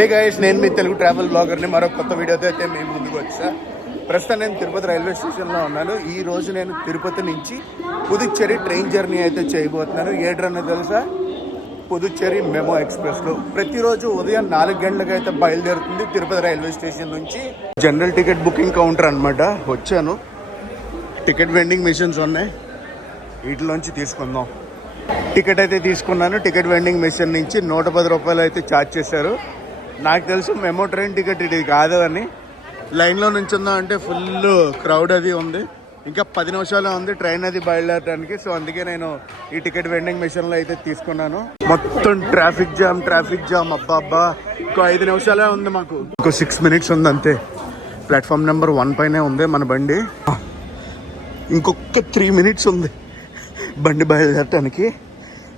Hey guys, నేను మీ Telugu travel బ్లాగర్ని మరో కొత్త వీడియోతో అయితే మేము ముందుకు వచ్చా. ప్రస్తుతం నేను తిరుపతి రైల్వే స్టేషన్లో ఉన్నాను. ఈ రోజు నేను తిరుపతి నుంచి పుదుచ్చేరి ట్రైన్ జర్నీ అయితే చేయబోతున్నాను. ఏ ట్రైన్ తెలుసా? పుదుచ్చేరి మెమో ఎక్స్ప్రెస్లో. ప్రతిరోజు ఉదయం 4 గంటలకు అయితే బయలుదేరుతుంది తిరుపతి రైల్వే స్టేషన్ నుంచి. జనరల్ టికెట్ బుకింగ్ కౌంటర్ అనమాట. వచ్చాను, టికెట్ వెండింగ్ మిషన్స్ ఉన్నాయి, వీటిలోంచి తీసుకుందాం. టికెట్ అయితే తీసుకున్నాను. టికెట్ వెండింగ్ మిషన్ నుంచి 110 రూపాయలు అయితే ఛార్జ్ చేశారు. నాకు తెలుసు మెమో ట్రైన్ టికెట్ ఇది కాదు అని. లైన్లో నుంచి ఉందా అంటే ఫుల్ క్రౌడ్ అది ఉంది. ఇంకా 10 నిమిషాలే ఉంది ట్రైన్ అది బయలుదేరడానికి. సో అందుకే నేను ఈ టికెట్ వెండింగ్ మిషన్లో అయితే తీసుకున్నాను. మొత్తం ట్రాఫిక్ జామ్ అబ్బా. ఇంకో 5 నిమిషాలే ఉంది మాకు. ఇంకో 6 మినిట్స్ ఉంది అంతే. ప్లాట్ఫామ్ నెంబర్ 1 పైనే ఉంది మన బండి. ఇంకొక 3 మినిట్స్ ఉంది బండి బయలుదేరటానికి.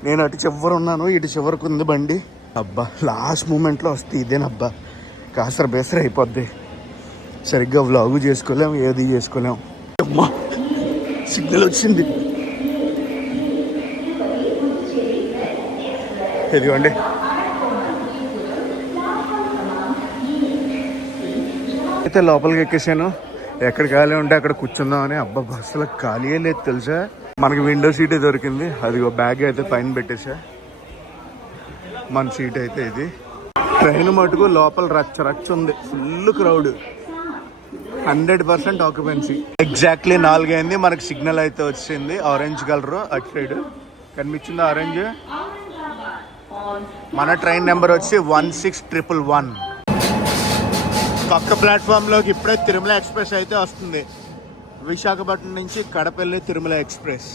నేను అటు చివరి ఉన్నాను, ఇటు చివరికి ఉంది బండి. అబ్బా, లాస్ట్ మూమెంట్లో వస్తే ఇదేనబ్బా, కాసర బేసర అయిపోద్ది. సరిగ్గా వ్లాగు చేసుకోలేం, ఏది చేసుకోలేం. అమ్మా, సిగ్నల్ వచ్చింది. ఇదిగోండి. అయితే లోపలికి ఎక్కేసాను. ఎక్కడ ఖాళీ ఉంటే అక్కడ కూర్చుందామని. అబ్బా, బస్సులో ఖాళీ లేదు తెలుసా. మనకి విండో సీటే దొరికింది. అదిగో బ్యాగ్ అయితే పైన పెట్టేసా. మన సీట్ అయితే ఇది. ట్రైన్ మటుకు లోపల రచ్చ ఉంది, ఫుల్ క్రౌడ్, 100% ఆక్యుపెన్సీ. ఎగ్జాక్ట్లీ 4 అయింది. మనకి సిగ్నల్ అయితే వచ్చింది. ఆరెంజ్ కలర్ అటు సైడ్ కనిపించింది, ఆరెంజ్. మన ట్రైన్ నెంబర్ వచ్చి 16111. పక్క ప్లాట్ఫామ్లోకి ఇప్పుడే తిరుమల ఎక్స్ప్రెస్ అయితే వస్తుంది. విశాఖపట్నం నుంచి కడపల్లి తిరుమల ఎక్స్ప్రెస్.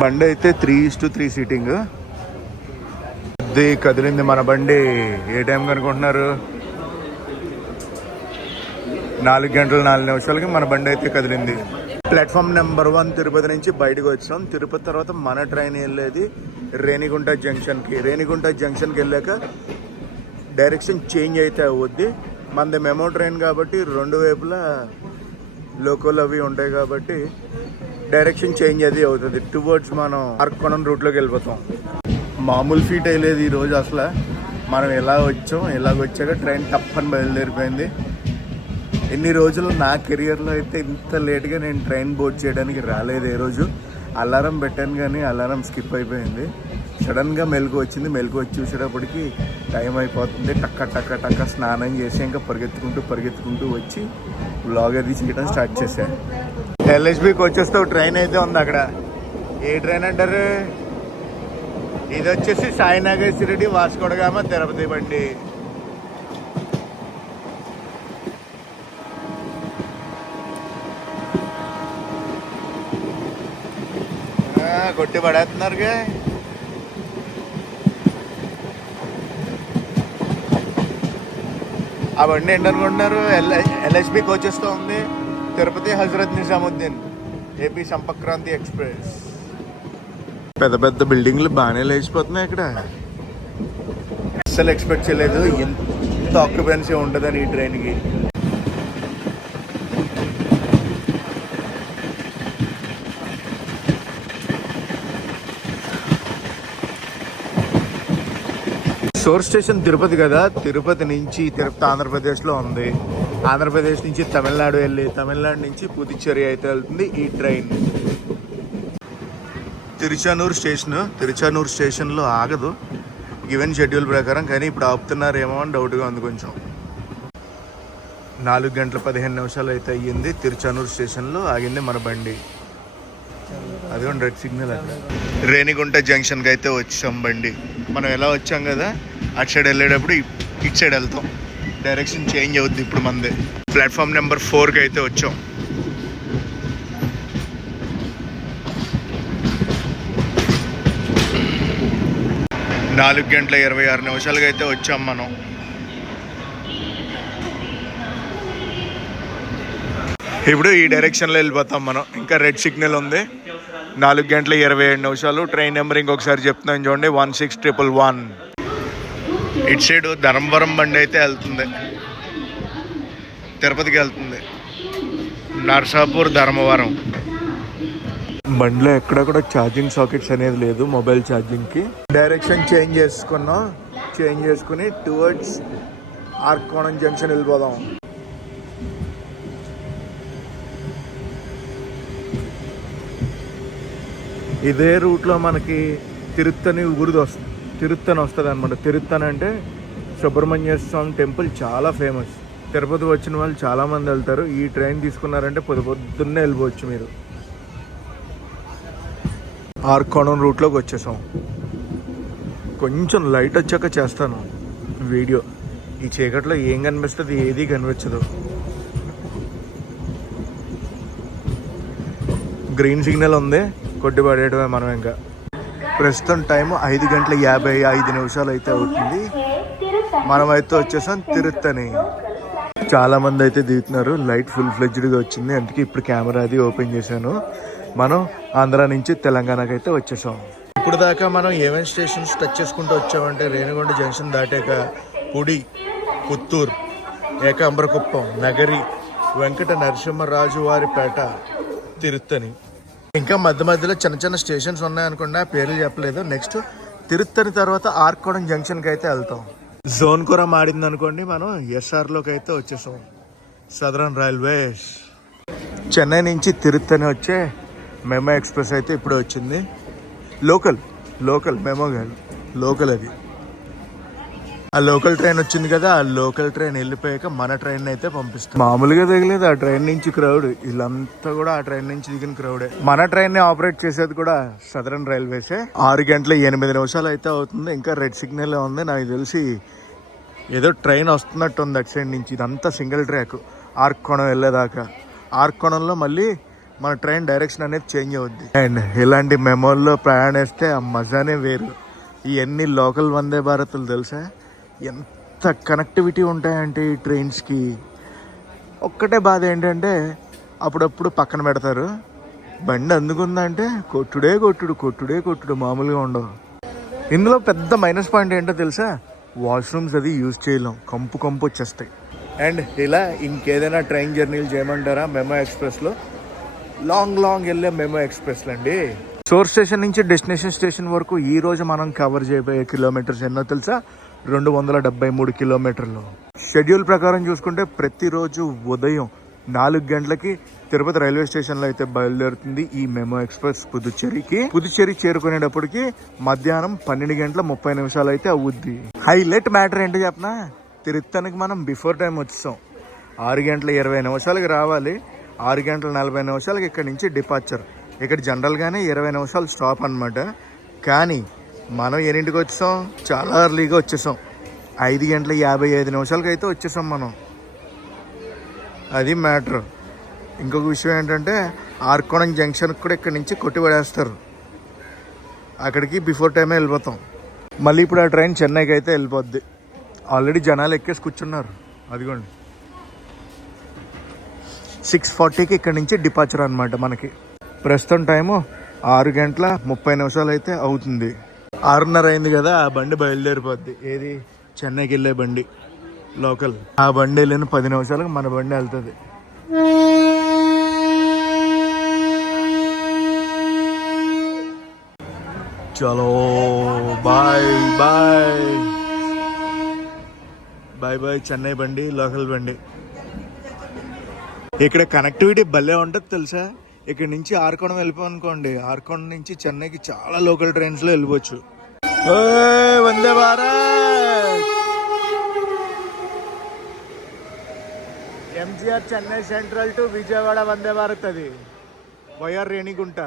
బండి అయితే 3:3 సీటింగ్. అది కదిలింది మన బండి. ఏ టైం కనుకుంటున్నారు? 4 గంటల 4 నిమిషాలకి మన బండి అయితే కదిలింది. ప్లాట్ఫామ్ నెంబర్ 1 తిరుపతి నుంచి బయటకు వచ్చాం. తిరుపతి తర్వాత మన ట్రైన్ వెళ్ళేది రేణిగుంట జంక్షన్కి. రేణిగుంట జంక్షన్కి వెళ్ళాక డైరెక్షన్ చేంజ్ అయితే అవుద్ది. మనది మెమో ట్రైన్ కాబట్టి 2 వైపులా లోకల్ అవి ఉంటాయి కాబట్టి డైరెక్షన్ చేంజ్ అది అవుతుంది. టువర్డ్స్ మనం అరకోణం రూట్లోకి వెళ్ళిపోతాం. మామూలు ఫీట్ అయ్యలేదు ఈరోజు అసలు. మనం ఎలా వచ్చాక ట్రైన్ తప్పని బయలుదేరిపోయింది. ఎన్ని రోజులు నా కెరియర్లో అయితే ఇంత లేట్గా నేను ట్రైన్ బోర్డ్ చేయడానికి రాలేదు. ఏ రోజు అలారం పెట్టాను కానీ అలారం స్కిప్ అయిపోయింది. సడన్గా మెలకు వచ్చింది. మెలకు వచ్చి చూసేటప్పటికి టైం అయిపోతుంది. టక్క స్నానం చేసి ఇంకా పరిగెత్తుకుంటూ వచ్చి వ్లాగ్ అది చేయడం స్టార్ట్ చేశాను. ఎల్హెచ్బికి వచ్చేస్తే ట్రైన్ అయితే ఉంది అక్కడ. ఏ ట్రైన్ అంటారు? ఇది వచ్చేసి సాయినగర్ షిరిడి వాస్కోడగామ తిరుపతి బండి. కొట్టి పడేస్తున్నారుగా. ఆ బండి ఏంటనుకుంటున్నారు? ఎల్హెచ్బికి వచ్చేస్తూ ఉంది. Tirupati Hazrat Nizamuddin AP Sampark Kranti express. పెద్ద బిల్డింగ్లు బాగానే లేచిపోతున్నాయి ఇక్కడ. అస్సలు ఎక్స్పెక్ట్ చేయలేదు ఎంత ఆక్యుపెన్సీ ఉంటుందని ఈ ట్రైన్కి. సోర్స్ స్టేషన్ తిరుపతి కదా. తిరుపతి నుంచి తిరుపతి ఆంధ్రప్రదేశ్లో ఉంది. ఆంధ్రప్రదేశ్ నుంచి తమిళనాడు వెళ్ళి తమిళనాడు నుంచి పుదుచ్చేరి అయితే వెళ్తుంది ఈ ట్రైన్. తిరుచానూరు స్టేషన్లో ఆగదు గివెన్ షెడ్యూల్ ప్రకారం, కానీ ఇప్పుడు ఆపుతున్నారేమో అని డౌట్గా ఉంది కొంచెం. 4 గంటల 15 నిమిషాలు అయితే అయ్యింది. తిరుచానూరు స్టేషన్లో ఆగింది మన బండి. అదిగోండి రెడ్ సిగ్నల్ అక్కడ. రేణిగుంట జంక్షన్కి అయితే వచ్చాం బండి. మనం ఎలా వచ్చాం కదా, అటు సైడ్ వెళ్ళేటప్పుడు ఇటు సైడ్ వెళ్తాం. డైరెక్షన్ చేంజ్ అవుద్ది ఇప్పుడు మనది. ప్లాట్ఫామ్ నెంబర్ 4కి అయితే వచ్చాం. నాలుగు గంటల 26 నిమిషాలకి అయితే వచ్చాం మనం. ఇప్పుడు ఈ డైరెక్షన్లో వెళ్ళిపోతాం మనం. ఇంకా రెడ్ సిగ్నల్ ఉంది. 4 గంటల 27 నిమిషాలు. ట్రైన్ నెంబర్ ఇంకొకసారి చెప్తున్నాను చూడండి, 16111. ఇటు సైడ్ ధర్మవరం బండి అయితే వెళ్తుంది, తిరుపతికి వెళ్తుంది. నర్సాపూర్ ధర్మవరం. బండిలో ఎక్కడ కూడా ఛార్జింగ్ సాకెట్స్ అనేది లేదు మొబైల్ ఛార్జింగ్కి. డైరెక్షన్ చేంజ్ చేసుకున్నాం. చేంజ్ చేసుకుని టువర్డ్స్ ఆర్కోణం జంక్షన్ వెళ్ళిపోదాం. ఇదే రూట్లో మనకి తిరుత్తని వస్తుంది అనమాట. తిరుత్తని అంటే సుబ్రహ్మణ్య స్వామి టెంపుల్ చాలా ఫేమస్. తిరుపతి వచ్చిన వాళ్ళు చాలామంది వెళ్తారు. ఈ ట్రైన్ తీసుకున్నారంటే పొద్దున్నే వెళ్ళిపోవచ్చు మీరు. ఆర్కోణం రూట్లోకి వచ్చేసాం. కొంచెం లైట్ వచ్చాక చేస్తాను వీడియో. ఈ చీకట్లో ఏం కనిపిస్తుంది, ఏది కనిపించదు. గ్రీన్ సిగ్నల్ ఉంది, కొట్టి పడేయడమే మనం. ఇంకా ప్రస్తుతం టైం 5:55 అయితే అవుతుంది. మనమైతే వచ్చేసాం తిరుత్తని. చాలా మంది అయితే దిగుతున్నారు. లైట్ ఫుల్ ఫ్లెడ్జ్డ్గా వచ్చింది, అందుకే ఇప్పుడు కెమెరా అది ఓపెన్ చేశాను. మనం ఆంధ్ర నుంచి తెలంగాణకి అయితే వచ్చేసాం. ఇప్పుడు దాకా మనం ఏమేమి స్టేషన్స్ టచ్ చేసుకుంటూ వచ్చామంటే రేణిగుంట జంక్షన్ దాటాక పుడి, పుత్తూరు, ఏకాంబరకుప్పం, నగరి, వెంకట నరసింహరాజు వారిపేట, తిరుత్తని. ఇంకా మధ్య మధ్యలో చిన్న చిన్న స్టేషన్స్ ఉన్నాయనుకోండి, ఆ పేర్లు చెప్పలేదు. నెక్స్ట్ తిరుత్తని తర్వాత ఆర్కోణం జంక్షన్కి అయితే వెళ్తాం. జోన్ కూడా మాడింది అనుకోండి, మనం ఎస్ఆర్లోకి అయితే వచ్చేసాం. Southern railways. చెన్నై నుంచి తిరుత్తని వచ్చే మెమో ఎక్స్ప్రెస్ అయితే ఇప్పుడు వచ్చింది. లోకల్ మెమో కాదు, లోకల్ అది. ఆ లోకల్ ట్రైన్ వచ్చింది కదా, ఆ లోకల్ ట్రైన్ వెళ్ళిపోయాక మన ట్రైన్ అయితే పంపిస్తాం. మామూలుగా దిగలేదు ఆ ట్రైన్ నుంచి క్రౌడ్. వీళ్ళంతా కూడా ఆ ట్రైన్ నుంచి దిగిన క్రౌడే. మన ట్రైన్ ని ఆపరేట్ చేసేది కూడా సదరన్ రైల్వేసే. 6:08 అయితే అవుతుంది. ఇంకా రెడ్ సిగ్నల్ ఉంది. నాకు తెలిసి ఏదో ట్రైన్ వస్తున్నట్టు ఉంది అటు సైడ్ నుంచి. ఇదంతా సింగిల్ ట్రాక్ ఆర్కోణం వెళ్ళేదాకా. ఆర్కోణంలో మళ్ళీ మన ట్రైన్ డైరెక్షన్ అనేది చేంజ్ అవుద్ది. అండ్ ఇలాంటి మెమోల్లో ప్రయాణిస్తే ఆ మజానే వేరు. ఇవన్నీ లోకల్ వందే భారత్లు తెలుసా, ఎంత కనెక్టివిటీ ఉంటాయంటే ఈ ట్రైన్స్కి. ఒక్కటే బాధ ఏంటంటే అప్పుడప్పుడు పక్కన పెడతారు. బండి అందుకుందంటే కొట్టుడే మామూలుగా ఉండవు. ఇందులో పెద్ద మైనస్ పాయింట్ ఏంటో తెలుసా, వాష్రూమ్స్ అది యూజ్ చేయలేం, కంపు వచ్చేస్తాయి. అండ్ ఇలా ఇంకేదైనా ట్రైన్ జర్నీలు చేయమంటారా మెమో ఎక్స్ప్రెస్లో? లాంగ్ వెళ్ళే మెమో ఎక్స్ప్రెస్లు అండి. సోర్స్ స్టేషన్ నుంచి డెస్టినేషన్ స్టేషన్ వరకు ఈ రోజు మనం కవర్ చేయబోయే కిలోమీటర్స్ ఎన్నో తెలుసా? 273 కిలోమీటర్లు. షెడ్యూల్ ప్రకారం చూసుకుంటే ప్రతిరోజు ఉదయం 4 గంటలకి తిరుపతి రైల్వే స్టేషన్లో అయితే బయలుదేరుతుంది ఈ మెమో ఎక్స్ప్రెస్ పుదుచ్చేరి చేరుకునేటప్పటికి మధ్యాహ్నం 12:30 అయితే అవుద్ది. హైలైట్ మ్యాటర్ ఏంటో చెప్పనా, తిరుత్తనికి మనం బిఫోర్ టైం వచ్చేసాం. 6:20 రావాలి. 6:40 ఇక్కడ నుంచి డిపార్చర్. ఇక్కడ జనరల్గానే 20 నిమిషాలు స్టాప్ అనమాట. కానీ మనం ఎన్నింటికి వచ్చేసాం, చాలా ఎర్లీగా వచ్చేసాం. 5:55 అయితే వచ్చేసాం మనం. అది మ్యాటర్. ఇంకొక విషయం ఏంటంటే ఆర్కోణం జంక్షన్కి కూడా ఇక్కడ నుంచి కొట్టిపడేస్తారు. అక్కడికి బిఫోర్ టైమే వెళ్ళిపోతాం. మళ్ళీ ఇప్పుడు ఆ ట్రైన్ చెన్నైకి అయితే వెళ్ళిపోద్ది. ఆల్రెడీ జనాలు ఎక్కేసి కూర్చున్నారు. అదిగోండి 6:40కి ఇక్కడ నుంచి డిపార్చర్ అనమాట మనకి. ప్రస్తుతం టైము 6:30 అయితే అవుతుంది. 6:30 అయింది కదా, ఆ బండి బయలుదేరిపోద్ది. ఏది, చెన్నైకి వెళ్ళే బండి లోకల్. ఆ బండి వెళ్ళిన 10 నిమిషాలకు మన బండి వెళ్తుంది. చలో బాయ్ చెన్నై బండి, లోకల్ బండి. ఇక్కడ కనెక్టివిటీ భలే ఉంటుంది తెలుసా. ఇక్కడ నుంచి ఆర్కోణం వెళ్ళిపోనుకోండి, ఆర్కోణం నుంచి చెన్నైకి చాలా లోకల్ ట్రైన్స్లో వెళ్ళిపోవచ్చు. వందే భారత్. MGR Chennai central to Vijayawada Vande Bharat. అది వైఆర్ రేణిగుంట.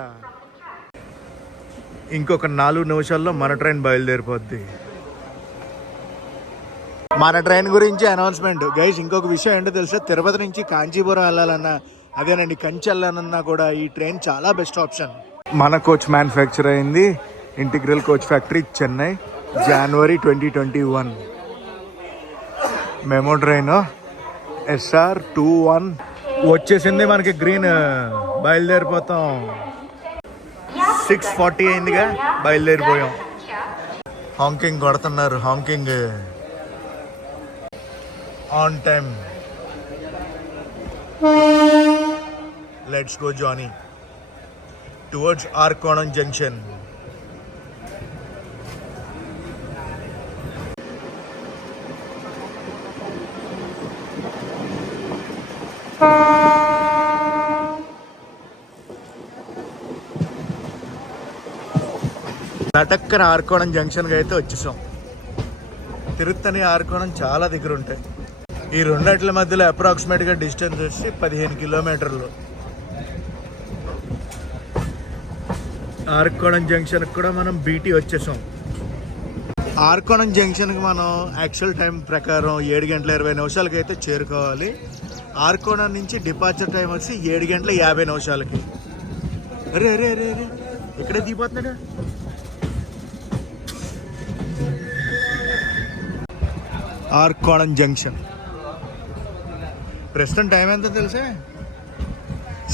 ఇంకొక 4 నిమిషాల్లో మన ట్రైన్ బయలుదేరిపోద్ది. మన ట్రైన్ గురించి అనౌన్స్మెంట్ గైస్. ఇంకొక విషయం ఏంటో తెలుసా, తిరుపతి నుంచి కాంచీపురం వెళ్ళాలన్నా, అదేనండి కంచి వెళ్ళాలన్నా కూడా ఈ ట్రైన్ చాలా బెస్ట్ ఆప్షన్. మన కోచ్ మ్యానుఫ్యాక్చర్ అయింది integral coach factory Chennai, January 2021. Memo train SR21 వచ్చేసింది మనకి. గ్రీన్ బయలుదేరిపోతాం. 6:40 అయిందిగా, బయలుదేరిపోయాం. హాంకింగ్ కొడుతున్నారు, honking on time. Let's go journey towards Arakkonam junction. నటక్కన ఆర్కోణం జంక్షన్కి అయితే వచ్చేసాం. తిరుత్తని ఆర్కోణం చాలా దగ్గర ఉంటాయి. ఈ రెండిట్ల మధ్యలో అప్రాక్సిమేట్గా డిస్టెన్స్ వచ్చి 15 కిలోమీటర్లు. ఆర్కోణం జంక్షన్కి కూడా మనం బీటీ వచ్చేసాం. ఆర్కోణం జంక్షన్కి మనం యాక్చువల్ టైం ప్రకారం 7 గంటల 20 నిమిషాలకి అయితే చేరుకోవాలి. ఆర్కోణం నుంచి డిపార్చర్ టైం వచ్చి 7 గంటల 50 నిమిషాలకి. అరే అరే అరే అరే ఇక్కడే దిగిపోతున్నాడు. ఆర్కోణం జంక్షన్ ప్రస్తుతం టైం ఎంత తెలుసా?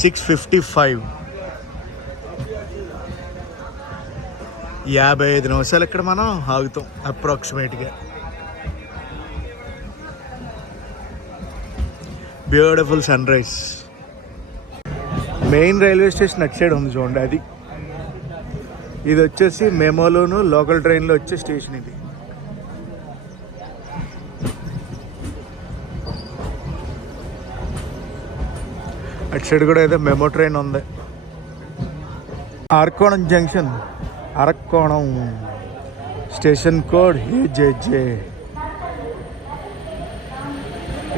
6:55. 55 నిమిషాలు ఇక్కడ మనం ఆగుతాం అప్రాక్సిమేట్గా. Beautiful sunrise. Main railway station అటు సైడ్ ఉంది చూడండి. అది ఇది వచ్చేసి మెమోలోను లోకల్ ట్రైన్లో వచ్చే స్టేషన్ ఇది. అటు సైడ్ కూడా ఏదో మెమో ట్రైన్ ఉంది. Arakkonam junction, Arakkonam station code AJJ.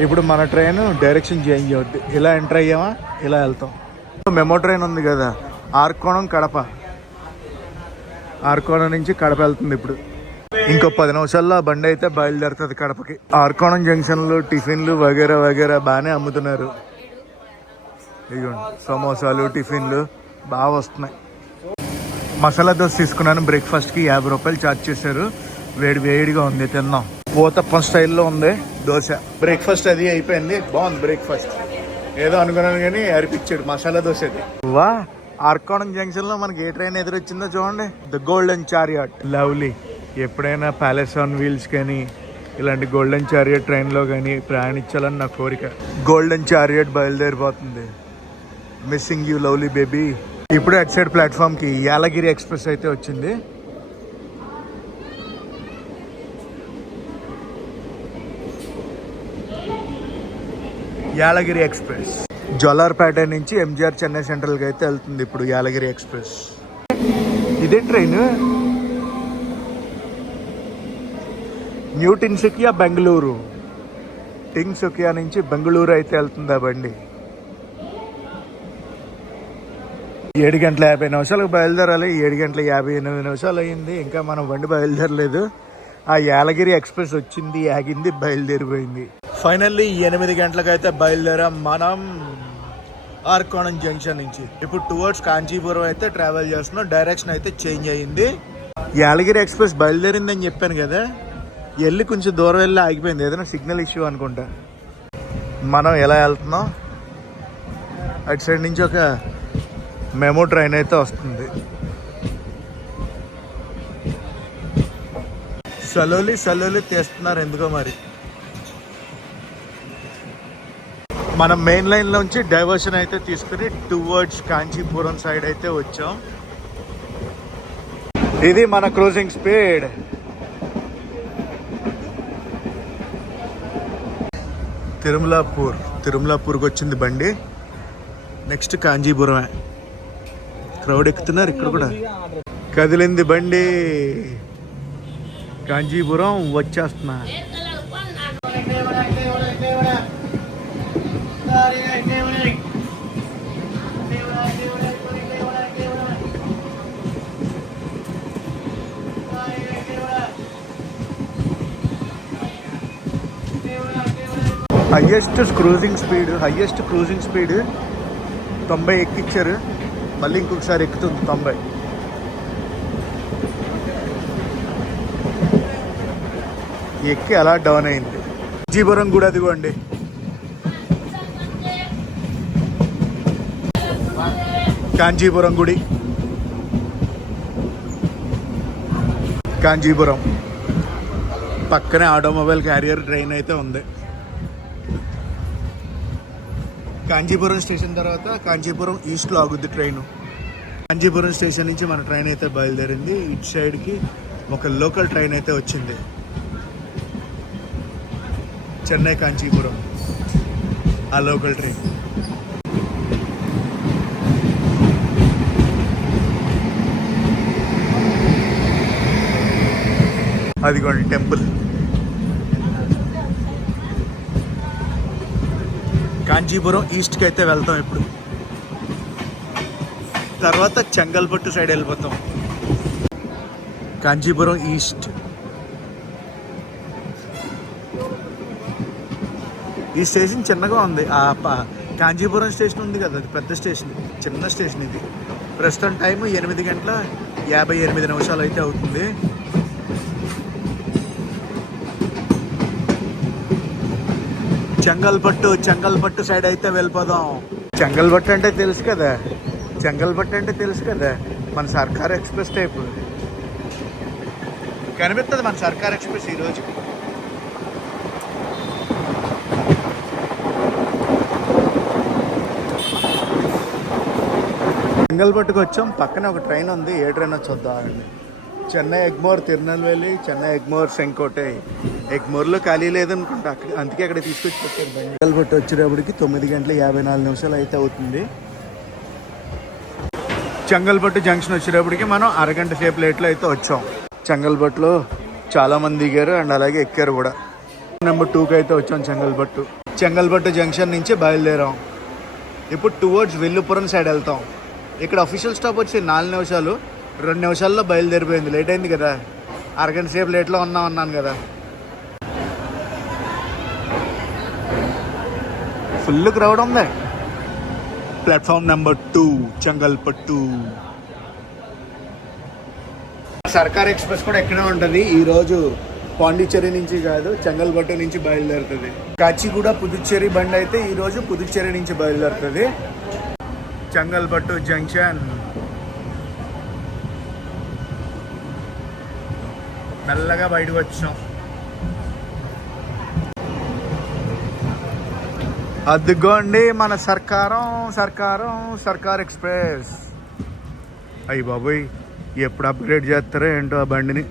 ఇప్పుడు మన ట్రైన్ డైరెక్షన్ చేంజ్ అవుద్ది. ఇలా ఎంటర్ అయ్యామా ఇలా వెళ్తాం. మెమో ట్రైన్ ఉంది కదా, ఆర్కోణం కడప. ఆర్కోణం నుంచి కడప వెళ్తుంది. ఇప్పుడు ఇంకో 10 నిమిషాల్లో బండి అయితే బయలుదేరుతుంది కడపకి. ఆర్కోణం జంక్షన్లో టిఫిన్లు వగేరా వగేరా బాగానే అమ్ముతున్నారు. ఇదిగోండి సమోసాలు టిఫిన్లు బాగా వస్తున్నాయి. మసాలా దోశ తీసుకున్నాను. బ్రేక్ఫాస్ట్కి 50 రూపాయలు ఛార్జ్ చేశారు. వేడి వేడిగా ఉంది, తిన్నాం. ఊతప్పం స్టైల్లో ఉంది దోశ. బ్రేక్ఫాస్ట్ అది అయిపోయింది. బాగుంది బ్రేక్ఫాస్ట్. ఏదో అనుకున్నాను కానీ అరిపించాడు మసాలా దోశ అది. వా, ఆర్కోణం జంక్షన్లో మనకి ఏ ట్రైన్ ఎదురొచ్చిందో చూడండి. The golden chariot. లవ్లీ. ఎప్పుడైనా ప్యాలెస్ ఆన్ వీల్స్ కానీ ఇలాంటి గోల్డెన్ చారియట్ ట్రైన్లో కానీ ప్రయాణించాలని నా కోరిక. గోల్డెన్ చారియట్ బయలుదేరిపోతుంది. Missing you lovely baby. ఇప్పుడు అటు సైడ్ ప్లాట్ఫామ్కి యాలగిరి ఎక్స్ప్రెస్ అయితే వచ్చింది. యాలగిరి ఎక్స్ప్రెస్ జోలార్పేట నుంచి MGR చెన్నై సెంట్రల్కి అయితే వెళ్తుంది ఇప్పుడు యాలగిరి ఎక్స్ప్రెస్. ఇదే ట్రైన్ న్యూ టిన్సుకియా బెంగళూరు. టిన్సుకియా నుంచి బెంగళూరు అయితే వెళ్తుంది ఆ బండి. 7 గంటల 50 నిమిషాలకు బయలుదేరాలి. 7 గంటల 58 నిమిషాలు అయ్యింది, ఇంకా మనం బండి బయలుదేరలేదు. ఆ యాలగిరి ఎక్స్ప్రెస్ వచ్చింది, ఆగింది, బయలుదేరిపోయింది. ఫైనల్లీ 8 గంటలకు అయితే బయలుదేరాం మనం ఆర్కోణం జంక్షన్ నుంచి. ఇప్పుడు టువర్డ్స్ కాంచీపురం అయితే ట్రావెల్ చేస్తున్నాం. డైరెక్షన్ అయితే చేంజ్ అయ్యింది. యాలగిరి ఎక్స్ప్రెస్ బయలుదేరిందని చెప్పాను కదా, వెళ్ళి కొంచెం దూరం వెళ్ళి ఆగిపోయింది. ఏదైనా సిగ్నల్ ఇష్యూ అనుకుంటా. మనం ఎలా వెళ్తున్నాం, అటు సైడ్ నుంచి ఒక మెమో ట్రైన్ అయితే వస్తుంది. సలోలి తీస్తున్నారు ఎందుకో మరి. మనం మెయిన్ లైన్లోంచి డైవర్షన్ అయితే తీసుకుని టువర్డ్స్ కాంచీపురం సైడ్ అయితే వచ్చాం. ఇది మన క్రూజింగ్ స్పీడ్. తిరుమలాపూర్కి వచ్చింది బండి. నెక్స్ట్ కాంచీపురమే. క్రౌడ్ ఎక్కుతున్నారు ఇక్కడ కూడా. కదిలింది బండి. కాంచీపురం వచ్చేస్తున్నా. Highest cruising speed 90 ఎక్కిచ్చారు. మళ్ళీ ఇంకొకసారి ఎక్కుతుంది 90. ఎక్కి అలా డౌన్ అయింది. కాంచీపురం కూడా అదిగోండి. కాంచీపురం గుడి. కాంచీపురం పక్కనే ఆటోమొబైల్ క్యారియర్ ట్రైన్ అయితే ఉంది. కాంచీపురం స్టేషన్ తర్వాత కాంచీపురం ఈస్ట్లో ఆగుద్ది ట్రైను. కాంచీపురం స్టేషన్ నుంచి మన ట్రైన్ అయితే బయలుదేరింది. ఇటు సైడ్కి ఒక లోకల్ ట్రైన్ అయితే వచ్చింది. చెన్నై కాంచీపురం ఆ లోకల్ ట్రైన్. అదిగోండి టెంపుల్. కాంచీపురం ఈస్ట్కి అయితే వెళ్తాం ఇప్పుడు. తర్వాత చెంగల్పట్టు సైడ్ వెళ్ళిపోతాం. కాంచీపురం ఈస్ట్. ఈ స్టేషన్ చిన్నగా ఉంది. కాంచీపురం స్టేషన్ ఉంది కదా, అది పెద్ద స్టేషన్. చిన్న స్టేషన్ ఇది. ప్రస్తుతం టైం 8:58 అయితే అవుతుంది. చెంగల్పట్టు సైడ్ అయితే వెళ్ళిపోదాం. చెంగల్పట్టు అంటే తెలుసు కదా, మన సర్కార్ ఎక్స్ప్రెస్ టైపు కనిపిస్తుంది. మన సర్కార్ ఎక్స్ప్రెస్ ఈరోజు. చెంగల్పట్టుకు వచ్చాం. పక్కన ఒక ట్రైన్ ఉంది. ఏ ట్రైన్ వచ్చొద్దామండి. చెన్నై ఎగ్మోర్, తిరునెల్వేలి, చెన్నై ఎగ్మోర్, సెంకోటే. ఎగ్మోర్లో ఖాళీ లేదనుకుంటా, అందుకే అక్కడ తీసుకొచ్చి పెట్టారు. చెంగల్పట్టు వచ్చేటప్పటికి 9:54 అయితే అవుతుంది. చెంగల్పట్టు జంక్షన్ వచ్చేటప్పటికి మనం అరగంట సేపు లేట్లో అయితే వచ్చాం. చెంగల్పట్టులో చాలామంది దిగారు అండ్ అలాగే ఎక్కారు కూడా. నెంబర్ 2కి అయితే వచ్చాం. చెంగల్పట్టు జంక్షన్ నుంచి బయలుదేరాం. ఇప్పుడు టువర్డ్స్ విల్లుపురం సైడ్ వెళ్తాం. ఇక్కడ అఫీషియల్ స్టాప్ వచ్చి 4 నిమిషాలు, 2 నిమిషాల్లో బయలుదేరిపోయింది. లేట్ అయింది కదా, అరగంట సేపు లేట్లో అన్నాను కదా. ఫుల్ క్రౌడ్ ఉంది. Platform number 2 Chengalpattu. సర్కార్ ఎక్స్ప్రెస్ కూడా ఎక్కడే ఉంటుంది. ఈరోజు పాండిచ్చేరి నుంచి కాదు, చెంగల్పట్టు నుంచి బయలుదేరుతుంది. కాచిగూడ పుదుచ్చేరి బండి అయితే ఈరోజు పుదుచ్చేరి నుంచి బయలుదేరుతుంది. చెంగల్పట్టు జంక్షన్. మెల్లగా బయటకు వచ్చాం. అదిగోండి మన సర్కార్ ఎక్స్ప్రెస్. అయ్యి బాబోయ్, ఎప్పుడు అప్గ్రేడ్ చేస్తారో ఏంటో ఆ బండిని.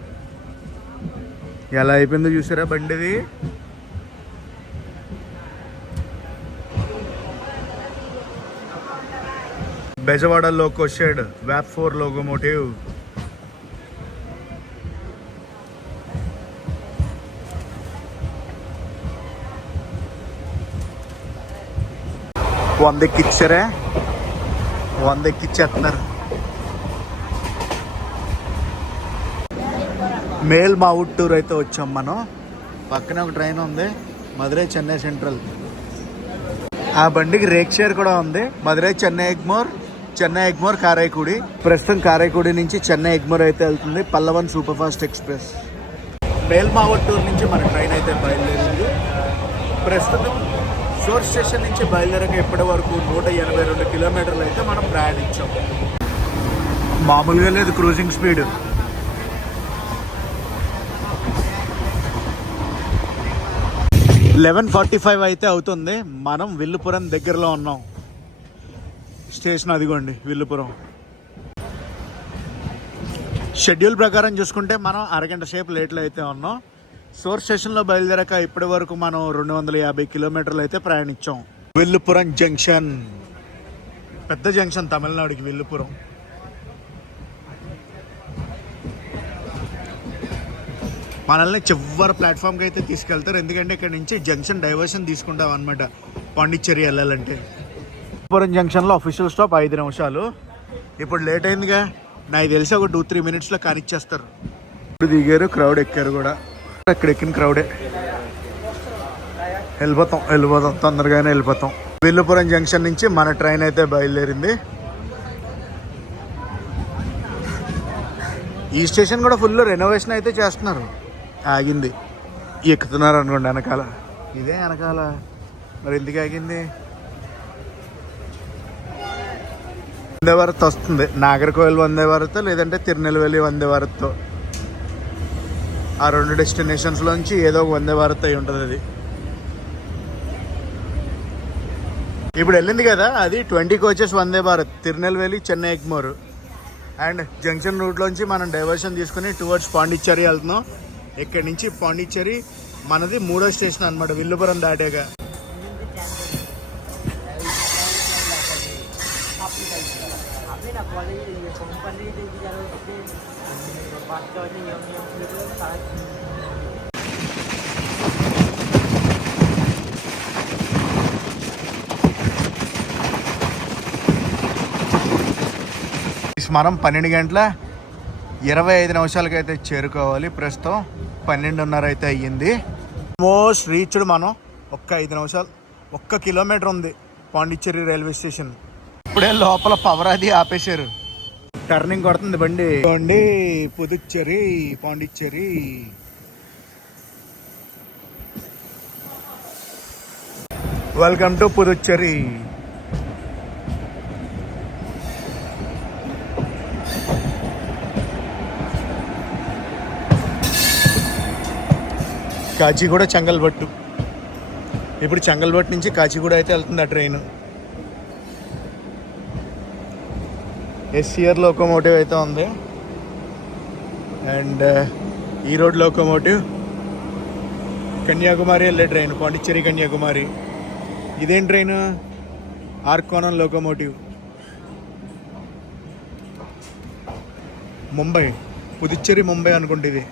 ఎలా అయిపోయిందో చూసారా బండిది. బెజవాడ లోకో షెడ్, వ్యాప్ 4 లోకోమోటివ్. వందెక్కిచ్చారే, 100 ఎక్కిచ్చేస్తున్నారు. మేల్ మావుట్టూరు అయితే వచ్చాం మనం. పక్కనే ఒక ట్రైన్ ఉంది, మధురై చెన్నై సెంట్రల్. ఆ బండికి రేక్ షేర్ కూడా ఉంది. మధురై చెన్నై ఎగ్మోర్ కారైకుడి. ప్రస్తుతం కారైకుడి నుంచి చెన్నై ఎగ్మోర్ అయితే వెళ్తుంది Pallavan super fast express. Melmaruvathur నుంచి మన ట్రైన్ అయితే బయలుదేరింది. ప్రస్తుతం షోర్ స్టేషన్ నుంచి బయలుదేరక ఇప్పటి వరకు 182 కిలోమీటర్లు అయితే మనం ప్రయాణించాం. మామూలుగా లేదు క్రూజింగ్ స్పీడ్. (11:45) అయితే అవుతుంది. మనం విల్లుపురం దగ్గరలో ఉన్నాం. స్టేషన్ అదిగోండి విల్లుపురం. షెడ్యూల్ ప్రకారం చూసుకుంటే మనం అరగంట సేపు లేట్లో అయితే ఉన్నాం. సోర్ స్టేషన్లో బయలుదేరాక ఇప్పటి వరకు మనం 250 కిలోమీటర్లు అయితే ప్రయాణించాం. విల్లుపురం జంక్షన్, పెద్ద జంక్షన్ తమిళనాడుకి విల్లుపురం. మనల్ని చివరి ప్లాట్ఫామ్కి అయితే తీసుకెళ్తారు. ఎందుకంటే ఇక్కడ నుంచి జంక్షన్ డైవర్షన్ తీసుకుంటాం అనమాట పాండిచ్చేరి వెళ్ళాలంటే. విల్లుపురం జంక్షన్లో అఫీషియల్ స్టాప్ 5 నిమిషాలు. ఇప్పుడు లేట్ అయిందిగా, నాకు తెలిసి ఒక 2-3 మినిట్స్లో కానిచ్చేస్తారు. ఇప్పుడు దిగారు, క్రౌడ్ ఎక్కారు కూడా. అక్కడ ఎక్కిన క్రౌడే. వెళ్ళిపోతాం తొందరగానే వెళ్ళిపోతాం. విల్లుపురం జంక్షన్ నుంచి మన ట్రైన్ అయితే బయలుదేరింది. ఈ స్టేషన్ కూడా ఫుల్ రెనోవేషన్ అయితే చేస్తున్నారు. ఆగింది, ఎక్కుతున్నారు అనుకోండి వెనకాల. ఇదే వెనకాల, మరి ఎందుకు ఆగింది? వందే భారత్ వస్తుంది. నాగర్కోయిల్ వందే భారత్, లేదంటే తిరునెల్వేలి వందే భారత్. ఆ 2 డెస్టినేషన్స్లోంచి ఏదో ఒక వందే భారత్ అయి ఉంటుంది అది. ఇప్పుడు వెళ్ళింది కదా, అది 20 coaches Vande Bharat, Tirunelveli Chennai Egmore. And junction రూట్లోంచి మనం డైవర్షన్ తీసుకుని టువర్డ్స్ పాండిచ్చేరి వెళ్తున్నాం. ఇక్కడి నుంచి పాండిచ్చేరి మనది 3వ స్టేషన్ అనమాట, విల్లుపురం దాటాక. Bắt cho nhiều nhiều nước nước tại మనం 12:25 అయితే చేరుకోవాలి. ప్రస్తుతం 12:30 అయితే అయ్యింది. Almost reached. మనం ఒక్క 5 నిమిషాలు, 1 కిలోమీటర్ ఉంది పాండిచ్చేరి రైల్వే స్టేషన్. ఇప్పుడే లోపల పవర్ అది ఆపేశారు. టర్నింగ్ కొడుతుంది బండి. పుదుచ్చేరి పాండిచ్చేరి. Welcome to Puducherry. కాచిగూడ చెంగల్బట్టు. ఇప్పుడు చెంగల్బట్టు నుంచి కాచిగూడ అయితే వెళ్తుంది ఆ ట్రైన్. ఎస్సిఆర్ లోకోమోటివ్ అయితే ఉంది. అండ్ ఈ రోడ్ లోకోమోటివ్. కన్యాకుమారి వెళ్ళే ట్రైన్, పాండిచ్చేరి కన్యాకుమారి. ఇదేం ట్రైన్? ఆర్కోనం లోకోమోటివ్. ముంబై, పుదుచ్చేరి ముంబై అనుకుంటే ఇది.